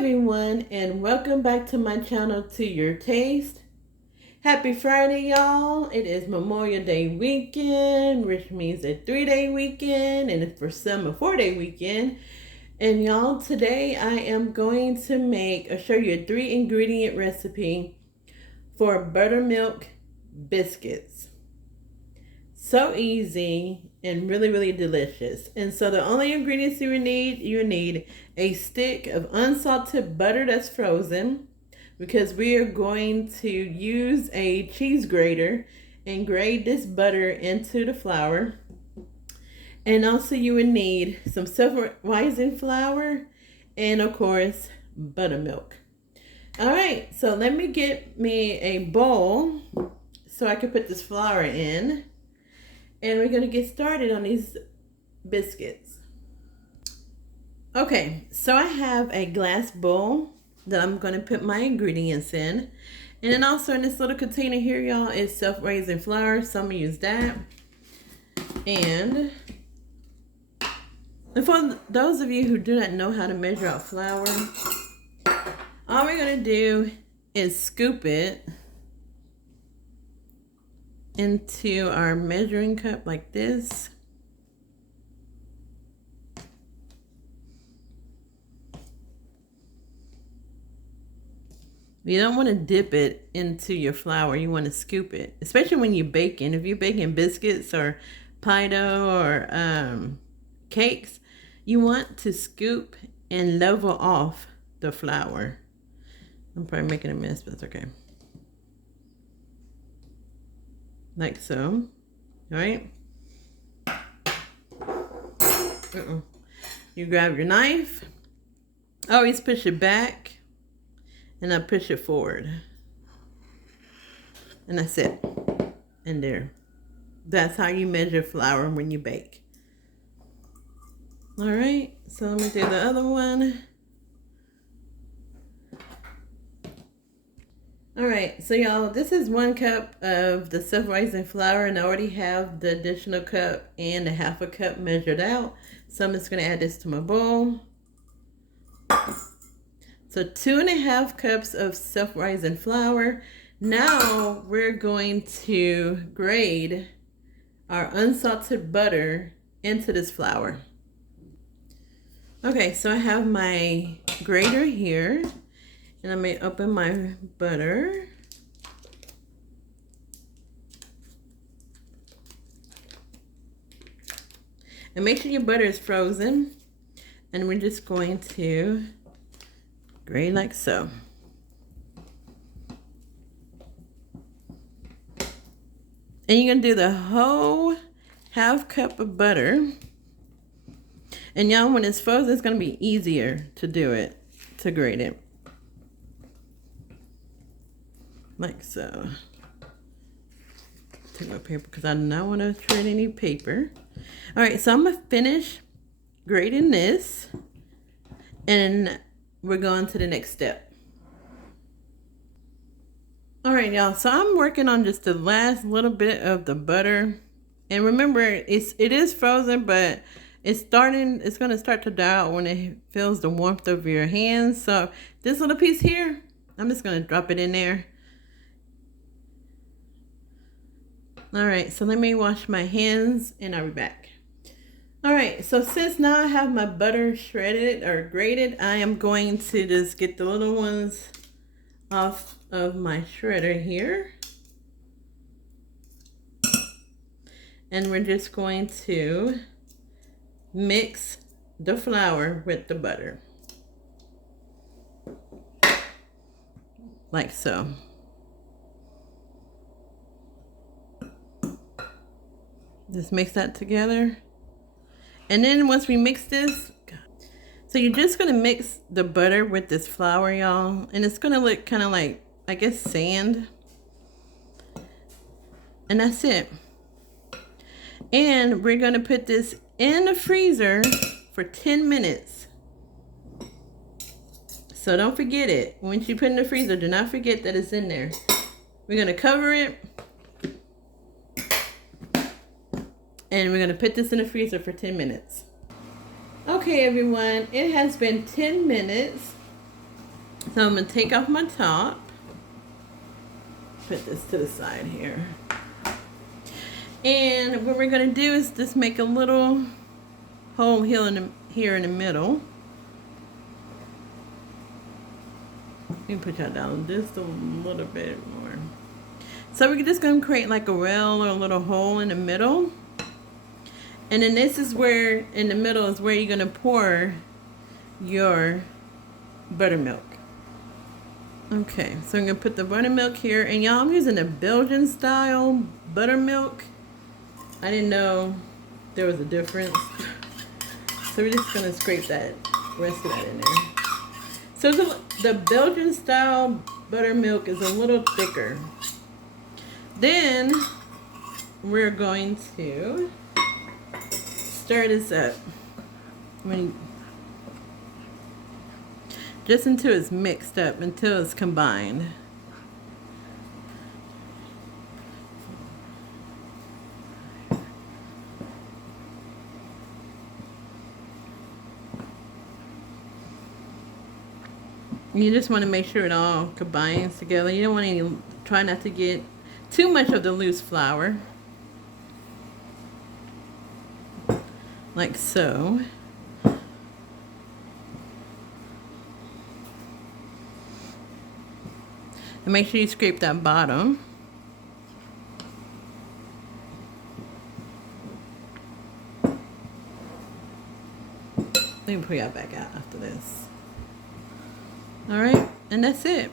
everyone, and welcome back to my channel, To Your Taste. Happy Friday, y'all. It is Memorial Day weekend, which means a 3-day weekend, and for some a 4-day weekend. And y'all, today I am going to show you a 3-ingredient recipe for buttermilk biscuits. So easy and really delicious. And so the only ingredients you need a stick of unsalted butter that's frozen, because we are going to use a cheese grater and grate this butter into the flour. And also you would need some self-rising flour and of course buttermilk. All right, so let me get me a bowl so I can put this flour in. And we're going to get started on these biscuits. Okay, so I have a glass bowl that I'm going to put my ingredients in. And then also in this little container here, y'all, is self-raising flour. So I'm going to use that. And for those of you who do not know how to measure out flour, all we're going to do is scoop it into our measuring cup like this. You don't want to dip it into your flour. You want to scoop it, especially when you're baking. If you're baking biscuits or pie dough or cakes, you want to scoop and level off the flour. I'm probably making a mess, but it's okay. Like so. All right. You grab your knife. Always push it back. And I push it forward. And that's it. And there. That's how you measure flour when you bake. All right. So let me do the other one. All right, so y'all, this is 1 cup of the self-rising flour, and I already have the additional cup and a half a cup measured out. So I'm just going to add this to my bowl. So 2.5 cups of self-rising flour. Now we're going to grate our unsalted butter into this flour. Okay, so I have my grater here. And I may open my butter. And make sure your butter is frozen. And we're just going to grate like so. And you're going to do the whole half cup of butter. And y'all, when it's frozen, it's going to be easier to do it, to grate it. Like so. Take my paper because I do not want to shred any paper. All right, so I'm going to finish grating this. And we're going to the next step. All right, y'all. So I'm working on just the last little bit of the butter. And remember, it is frozen, but it's going to start to die out when it feels the warmth of your hands. So this little piece here, I'm just going to drop it in there. All right, so let me wash my hands and I'll be back. All right, so since now I have my butter shredded or grated, I am going to just get the little ones off of my shredder here. And we're just going to mix the flour with the butter. Like so. Just mix that together. And then once we mix this, so you're just going to mix the butter with this flour, y'all. And it's going to look kind of like, I guess, sand. And that's it. And we're going to put this in the freezer for 10 minutes. So don't forget it. Once you put it in the freezer, do not forget that it's in there. We're going to cover it. And we're going to put this in the freezer for 10 minutes. Okay, everyone, it has been 10 minutes. So I'm going to take off my top. Put this to the side here. And what we're going to do is just make a little hole here in the middle. Let me put y'all down just a little bit more. So we're just going to create like a well or a little hole in the middle. And then this is where, in the middle is where you're going to pour your buttermilk. Okay, so I'm going to put the buttermilk here. And y'all, I'm using a Belgian style buttermilk. I didn't know there was a difference. So we're just going to scrape that, rest of that in there. So the Belgian style buttermilk is a little thicker. Then we're going to stir this up. Just until it's mixed up, until it's combined. You just want to make sure it all combines together. You don't want to try not to get too much of the loose flour. Like so. And make sure you scrape that bottom. Let me pull y'all back out after this. Alright, and that's it.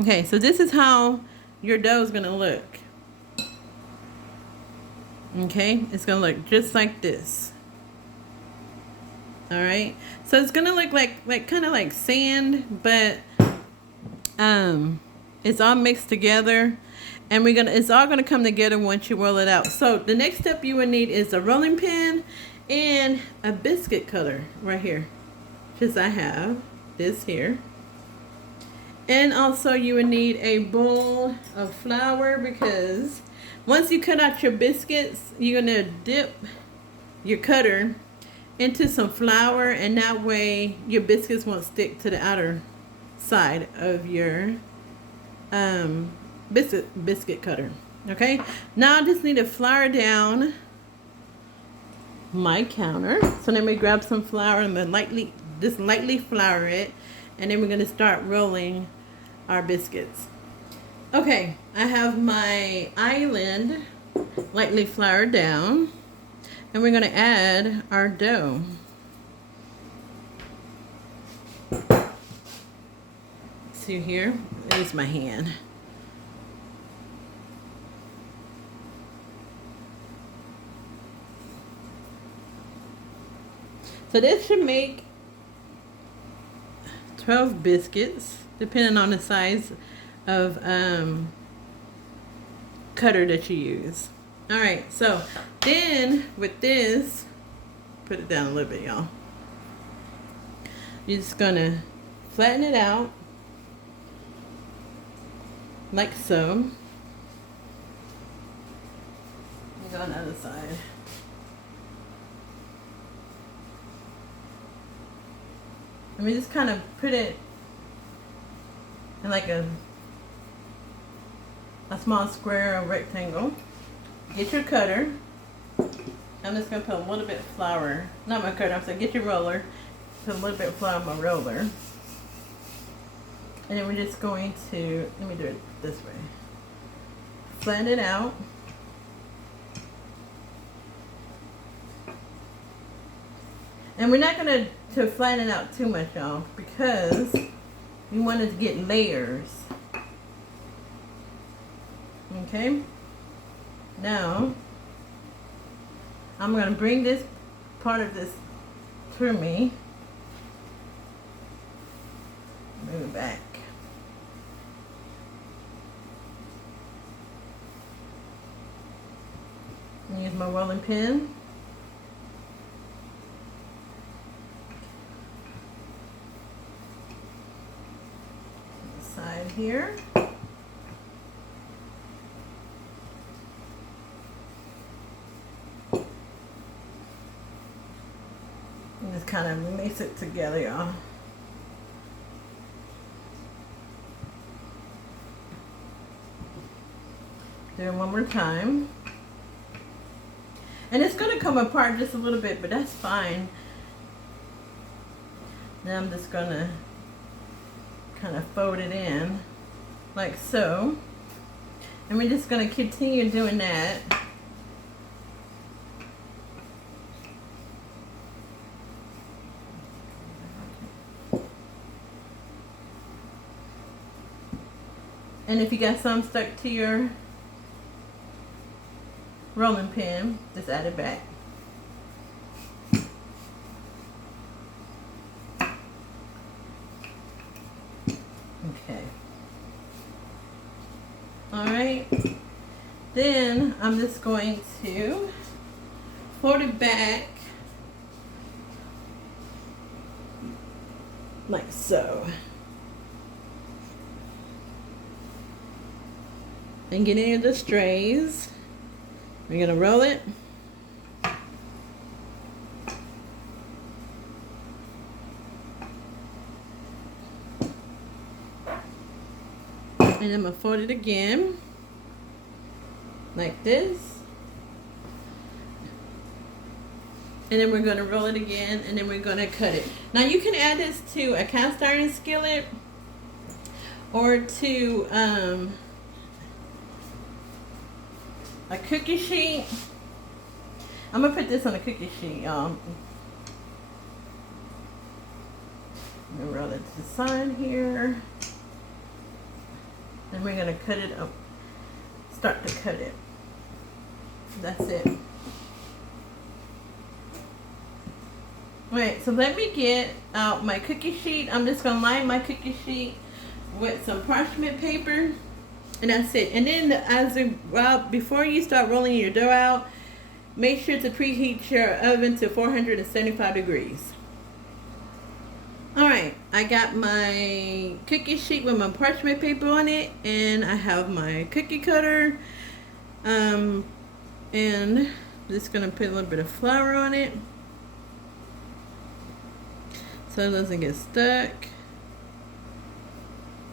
Okay, so this is how your dough is going to look. Okay, it's going to look just like this. Alright, so it's going to look like kind of like sand, but it's all mixed together. And it's all gonna come together once you roll it out. So the next step you would need is a rolling pin and a biscuit cutter right here. Because I have this here. And also you would need a bowl of flour, because once you cut out your biscuits, you're gonna dip your cutter into some flour, and that way your biscuits won't stick to the outer side of your biscuit cutter. Okay, now I just need to flour down my counter. So let me grab some flour and then lightly flour it, and then we're going to start rolling our biscuits. Okay, I have my island lightly floured down, and we're going to add our dough. See here, there's my hand. So this should make 12 biscuits, depending on the size of cutter that you use. Alright, so then with this, put it down a little bit, y'all. You're just gonna flatten it out like so. Go on the other side. Let me just kind of put it in like a small square or rectangle. Get your cutter. I'm just going to put a little bit of flour. Not my cutter, I'm saying get your roller. Put a little bit of flour on my roller. And then we're just going to, let me do it this way. Flatten it out. And we're not going to flatten it out too much, y'all, because we want it to get layers. Okay? Now, I'm going to bring this part of this to me. Move it back. Use my rolling pin. Side here. kind of mix it together, y'all. Do it one more time. And it's going to come apart just a little bit, but that's fine. Now I'm just going to kind of fold it in like so. And we're just going to continue doing that. And if you got some stuck to your rolling pin, just add it back. Okay. Alright. Then I'm just going to fold it back like so. And get any of the strays. We're going to roll it. And I'm going to fold it again. Like this. And then we're going to roll it again. And then we're going to cut it. Now you can add this to a cast iron skillet. Or to a cookie sheet. I'm going to put this on a cookie sheet, y'all. I'm going to roll it to the side here. And we're going to cut it up. Start to cut it. That's it. Alright, so let me get out my cookie sheet. I'm just going to line my cookie sheet with some parchment paper. And that's it. And then before you start rolling your dough out, make sure to preheat your oven to 475 degrees. Alright, I got my cookie sheet with my parchment paper on it, and I have my cookie cutter. And I'm just going to put a little bit of flour on it so it doesn't get stuck.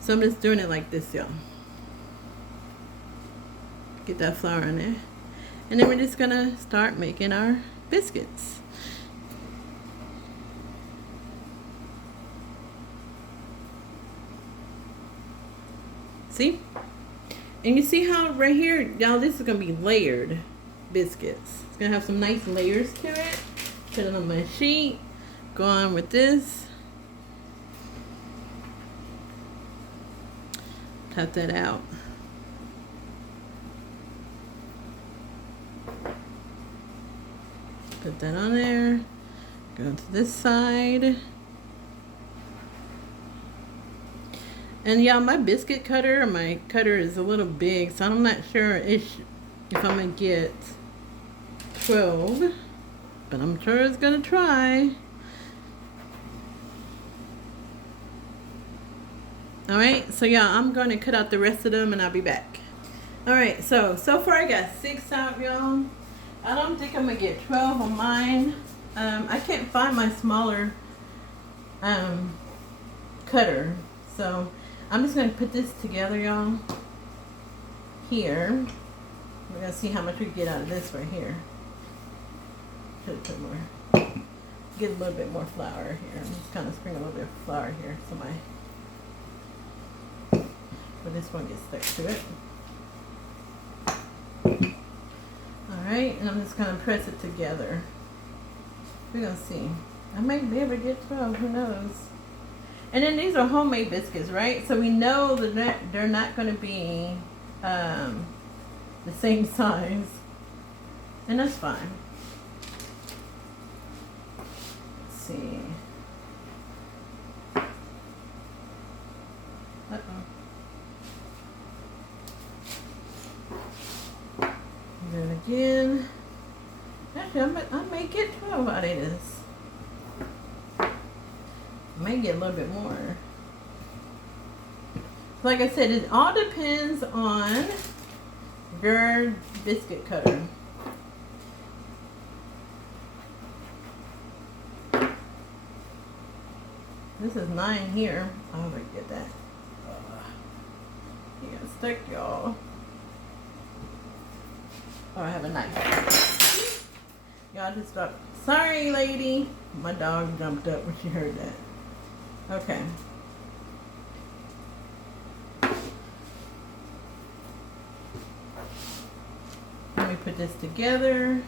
So I'm just doing it like this, y'all. Get that flour in there. And then we're just going to start making our biscuits. See? And you see how right here, y'all, this is going to be layered biscuits. It's going to have some nice layers to it. Put it on my sheet. Go on with this. Cut that out. Put that on there. Go to this side. And yeah, my biscuit cutter, my cutter is a little big, so I'm not sure if I'm going to get 12. But I'm sure it's going to try. Alright, so yeah, I'm going to cut out the rest of them and I'll be back. Alright, so far I got 6 out, y'all. I don't think I'm going to get 12 on mine. I can't find my smaller cutter. So I'm just going to put this together, y'all. Here. We're going to see how much we get out of this right here. Should put more. Get a little bit more flour here. I'm just kind of sprinkle a little bit of flour here so this one gets stuck to it. Alright, and I'm just going to press it together. We're going to see. I might be able to get 12, who knows. And then these are homemade biscuits, right? So we know that they're not going to be the same size. And that's fine. Let's see. Uh-oh. Do it again. Actually, I may get 12 out of this. I may get a little bit more. Like I said, it all depends on your biscuit cutter. This is 9 here. Oh, let me get that. Yeah, stuck, y'all. Oh, I have a knife. Y'all just dropped. Sorry, lady. My dog jumped up when she heard that. Okay. Let me put this together.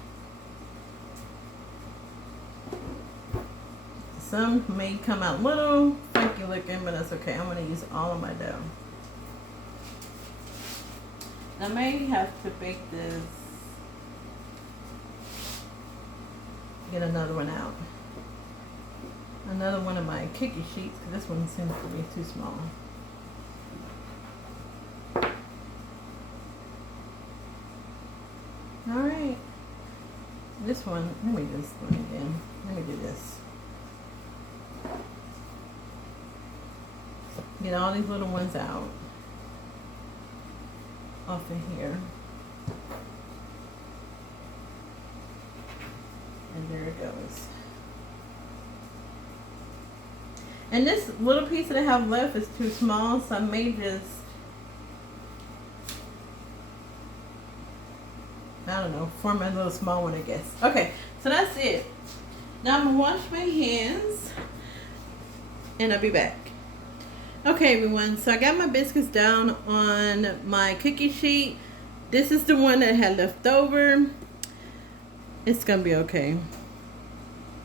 Some may come out little funky looking, but that's okay. I'm going to use all of my dough. I may have to bake this. Get another one out. Another one of my cookie sheets, because this one seems to be too small. Alright. This one, let me do this. Get all these little ones out. Off of here. And there it goes. And this little piece that I have left is too small, so I may just, I don't know, form a little small one, I guess. Okay, so that's it. Now I'm gonna wash my hands and I'll be back. Okay, everyone, so I got my biscuits down on my cookie sheet. This is the one that I had left over. It's gonna be okay.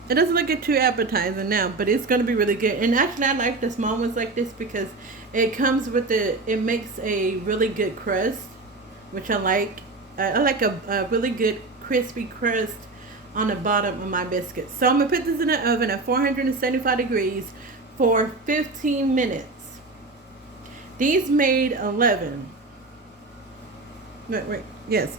It doesn't look too appetizing now, but it's gonna be really good. And actually, I like the small ones like this because it comes with it makes a really good crust, which I like. I like a really good crispy crust on the bottom of my biscuits. So I'm gonna put this in the oven at 475 degrees for 15 minutes. These made 11. Wait, yes.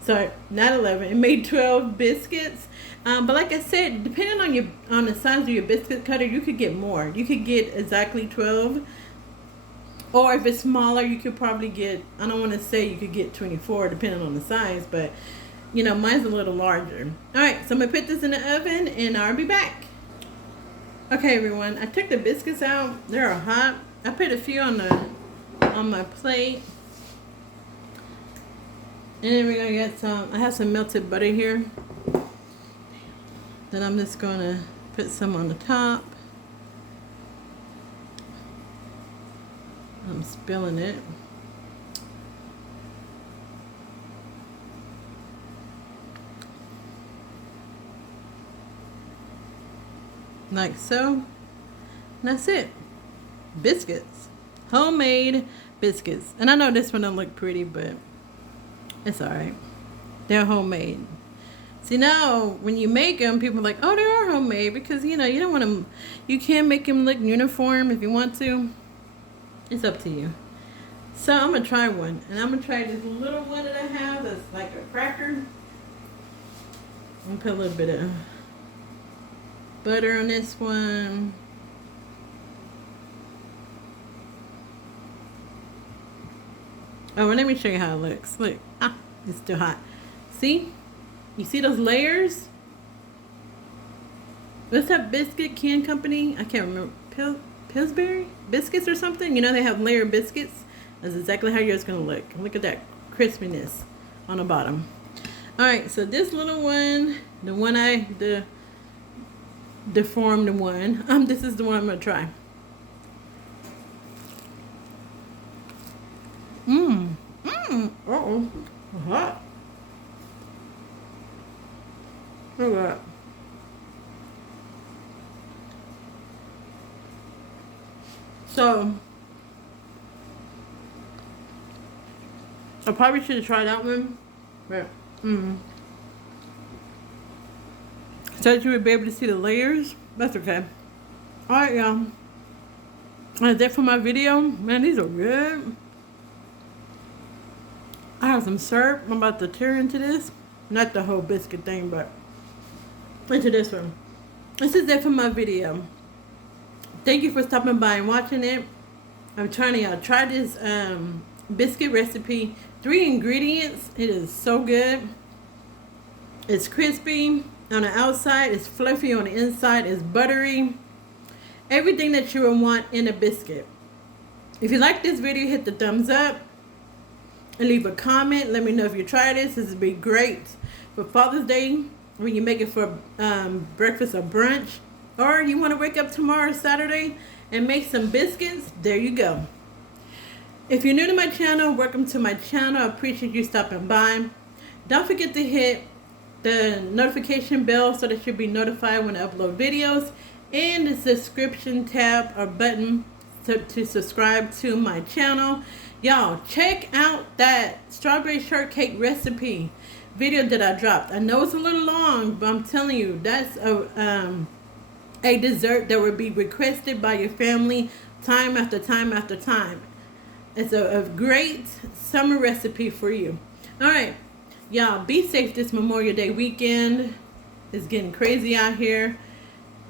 Sorry, not 11. It made 12 biscuits. But like I said, depending on the size of your biscuit cutter, you could get more. You could get exactly 12. Or if it's smaller, you could probably get, I don't want to say you could get 24 depending on the size, but you know, mine's a little larger. Alright, so I'm going to put this in the oven and I'll be back. Okay, everyone, I took the biscuits out. They're hot. I put a few on my plate. And then we're going to get some, I have some melted butter here. Then I'm just going to put some on the top. I'm spilling it. Like so. And that's it. Biscuits. Homemade biscuits. And I know this one don't look pretty, but it's alright. They're homemade. See, now when you make them, people are like, oh, they are homemade, because you know, you don't want them, you can make them look uniform if you want to. It's up to you. So I'm gonna try one, and I'm gonna try this little one that I have that's like a cracker. I'm gonna put a little bit of butter on this one. Oh, and let me show you how it looks. Look, it's still hot. See? You see those layers? What's that biscuit can company? I can't remember. Pillsbury biscuits or something? You know, they have layered biscuits. That's exactly how yours gonna look. Look at that crispiness on the bottom. Alright, so this little one, the one the deformed one, this is the one I'm gonna try. Uh-oh. Hot. Look at that. So, I probably should have tried that one, but, so that you would be able to see the layers. That's okay. Alright, y'all. That's it for my video. Man, these are good. I have some syrup. I'm about to tear into this. Not the whole biscuit thing, but into this one. This is it for my video. Thank you for stopping by and watching it. I'm trying to try this biscuit recipe. 3 ingredients. It is so good. It's crispy on the outside. It's fluffy on the inside. It's buttery. everything that you would want in a biscuit. If you like this video, hit the thumbs up and leave a comment. Let me know if you try this. This would be great for Father's Day when you make it for breakfast or brunch, or you want to wake up tomorrow, Saturday, and make some biscuits. There you go. If you're new to my channel, welcome to my channel. I appreciate you stopping by. Don't forget to hit the notification bell so that you'll be notified when I upload videos, and the subscription tab or button to subscribe to my channel. Y'all, check out that strawberry shortcake recipe video that I dropped. I know it's a little long, but I'm telling you, that's a dessert that would be requested by your family time after time after time. It's a great summer recipe for you. All right, y'all, be safe this Memorial Day weekend. It's getting crazy out here.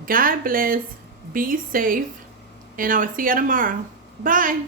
God bless. Be safe. And I will see you tomorrow. Bye.